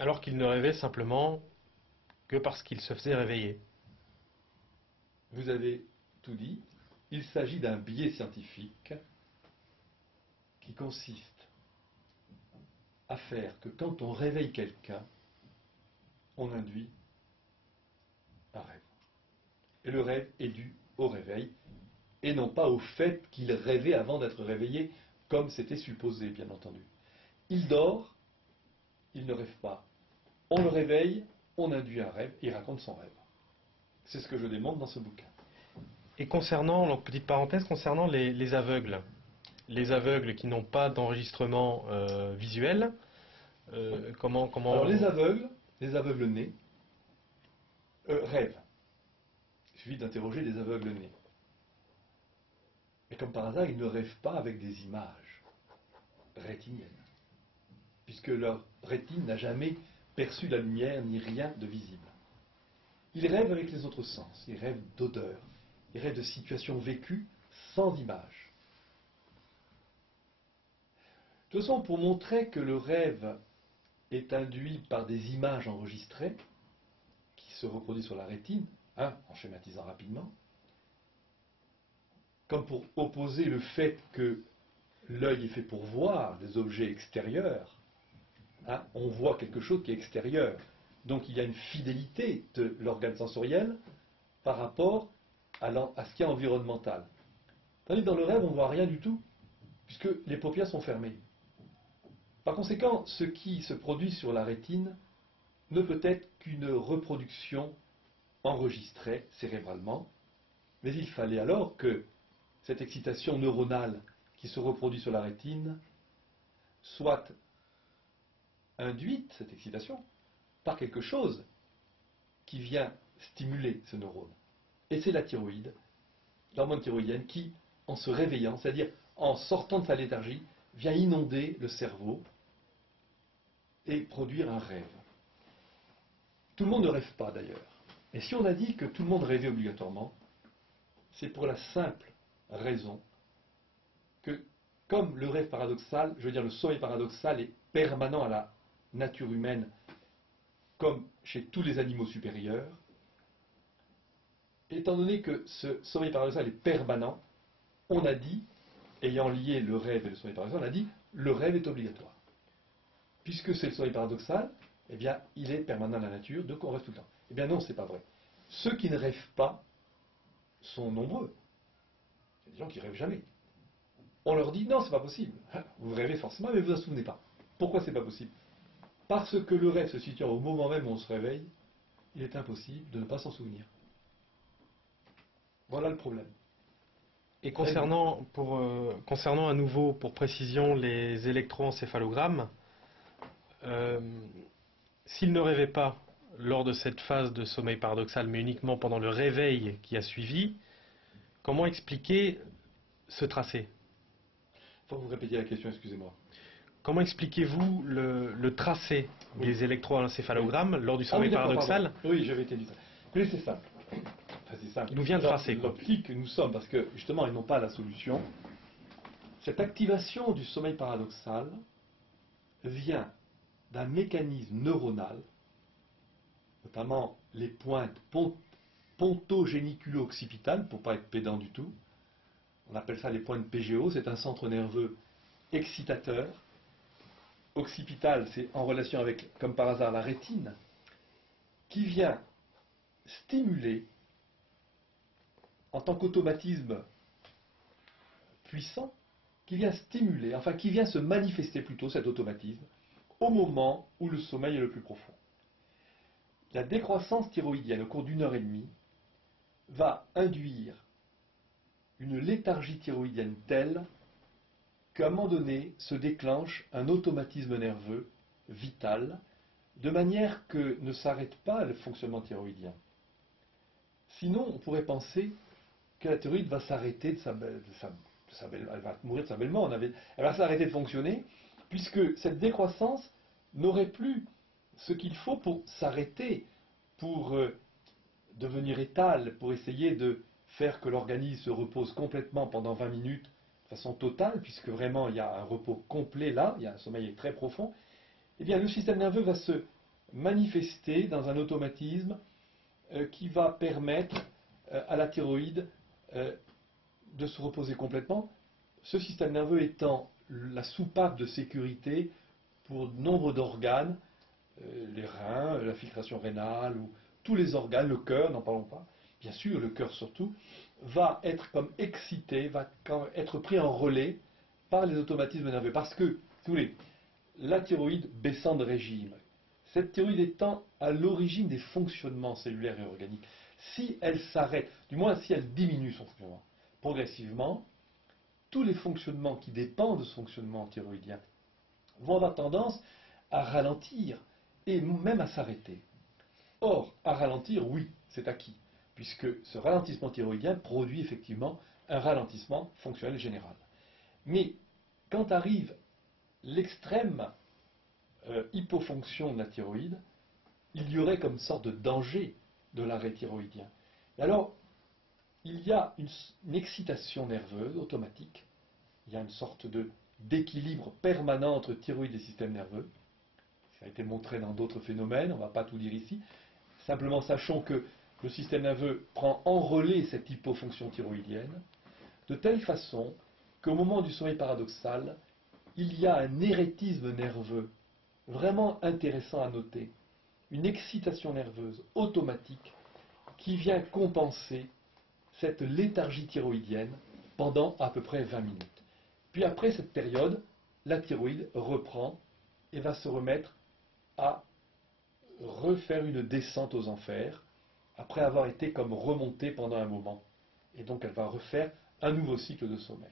Alors qu'il ne rêvait simplement que parce qu'il se faisait réveiller. Vous avez tout dit. Il s'agit d'un biais scientifique qui consiste à faire que quand on réveille quelqu'un, on induit un rêve. Et le rêve est dû au réveil, et non pas au fait qu'il rêvait avant d'être réveillé, comme c'était supposé, bien entendu. Il dort, il ne rêve pas. On le réveille, on induit un rêve, et il raconte son rêve. C'est ce que je démontre dans ce bouquin. Et concernant, donc petite parenthèse, concernant les aveugles qui n'ont pas d'enregistrement visuel, comment... Alors les aveugles nés, rêvent. Il suffit d'interroger des aveugles nés. Et comme par hasard, ils ne rêvent pas avec des images rétiniennes, puisque leur rétine n'a jamais perçu la lumière ni rien de visible. Ils rêvent avec les autres sens, ils rêvent d'odeurs, ils rêvent de situations vécues sans images. De toute façon, pour montrer que le rêve est induit par des images enregistrées, qui se reproduisent sur la rétine, en schématisant rapidement, comme pour opposer le fait que l'œil est fait pour voir des objets extérieurs, on voit quelque chose qui est extérieur. Donc il y a une fidélité de l'organe sensoriel par rapport à ce qui est environnemental. Tandis que dans le rêve, on ne voit rien du tout, puisque les paupières sont fermées. Par conséquent, ce qui se produit sur la rétine ne peut être qu'une reproduction enregistrée cérébralement, mais il fallait alors que cette excitation neuronale qui se reproduit sur la rétine soit induite, cette excitation, par quelque chose qui vient stimuler ce neurone. Et c'est la thyroïde, l'hormone thyroïdienne, qui, en se réveillant, c'est-à-dire en sortant de sa léthargie, vient inonder le cerveau et produire un rêve. Tout le monde ne rêve pas d'ailleurs. Et si on a dit que tout le monde rêvait obligatoirement, c'est pour la simple raison que, comme le rêve paradoxal, je veux dire le sommeil paradoxal est permanent à la nature humaine, comme chez tous les animaux supérieurs, étant donné que ce sommeil paradoxal est permanent, on a dit, ayant lié le rêve et le sommeil paradoxal, on a dit le rêve est obligatoire. Puisque c'est le sommeil paradoxal, eh bien, il est permanent dans la nature, donc on rêve tout le temps. Eh bien non, c'est pas vrai. Ceux qui ne rêvent pas sont nombreux. Il y a des gens qui rêvent jamais. On leur dit non, c'est pas possible. Vous rêvez forcément, mais vous ne vous en souvenez pas. Pourquoi c'est pas possible? Parce que le rêve se situe au moment même où on se réveille, il est impossible de ne pas s'en souvenir. Voilà le problème. Et concernant à nouveau, pour précision, les électroencéphalogrammes, s'il ne rêvait pas lors de cette phase de sommeil paradoxal, mais uniquement pendant le réveil qui a suivi, comment expliquer ce tracé? Il faut que vous répétiez la question, excusez-moi. Comment expliquez-vous le tracé des électroencéphalogrammes lors du sommeil paradoxal? Oui, j'avais été dit ça. Mais c'est simple. Enfin, c'est simple. D'où vient le tracé, quoi. L'optique que nous sommes, parce que justement, ils n'ont pas la solution. Cette activation du sommeil paradoxal vient d'un mécanisme neuronal, notamment les pointes pontogéniculo-occipitales, pour ne pas être pédant du tout. On appelle ça les pointes PGO, c'est un centre nerveux excitateur. Occipital, c'est en relation avec, comme par hasard, la rétine, qui vient stimuler, en tant qu'automatisme puissant, qui vient stimuler, enfin qui vient se manifester plutôt, cet automatisme, au moment où le sommeil est le plus profond. La décroissance thyroïdienne au cours d'une heure et demie va induire une léthargie thyroïdienne telle qu'à un moment donné se déclenche un automatisme nerveux vital, de manière que ne s'arrête pas le fonctionnement thyroïdien. Sinon, on pourrait penser que la thyroïde va s'arrêter elle va mourir de sa belle mort, elle va s'arrêter de fonctionner, puisque cette décroissance n'aurait plus ce qu'il faut pour s'arrêter, pour devenir étale, pour essayer de faire que l'organisme se repose complètement pendant 20 minutes de façon totale, puisque vraiment il y a un repos complet là, il y a un sommeil très profond. Eh bien le système nerveux va se manifester dans un automatisme qui va permettre à la thyroïde de se reposer complètement, ce système nerveux étant la soupape de sécurité pour nombre d'organes, les reins, la filtration rénale, ou tous les organes, le cœur, n'en parlons pas, bien sûr, le cœur surtout, va être comme excité, va être pris en relais par les automatismes nerveux. Parce que, si vous voulez, la thyroïde baissant de régime, cette thyroïde étant à l'origine des fonctionnements cellulaires et organiques, si elle s'arrête, du moins si elle diminue son fonctionnement progressivement, tous les fonctionnements qui dépendent de ce fonctionnement thyroïdien vont avoir tendance à ralentir et même à s'arrêter. Or, à ralentir, oui, c'est acquis, puisque ce ralentissement thyroïdien produit effectivement un ralentissement fonctionnel général. Mais quand arrive l'extrême hypofonction de la thyroïde, il y aurait comme sorte de danger de l'arrêt thyroïdien. Et alors, il y a une excitation nerveuse automatique, il y a une sorte d'équilibre permanent entre thyroïde et système nerveux. Ça a été montré dans d'autres phénomènes, on ne va pas tout dire ici. Simplement sachons que le système nerveux prend en relais cette hypofonction thyroïdienne, de telle façon qu'au moment du sommeil paradoxal, il y a un éréthisme nerveux vraiment intéressant à noter, une excitation nerveuse automatique qui vient compenser cette léthargie thyroïdienne pendant à peu près 20 minutes. Puis après cette période, la thyroïde reprend et va se remettre à refaire une descente aux enfers, après avoir été comme remontée pendant un moment. Et donc elle va refaire un nouveau cycle de sommeil.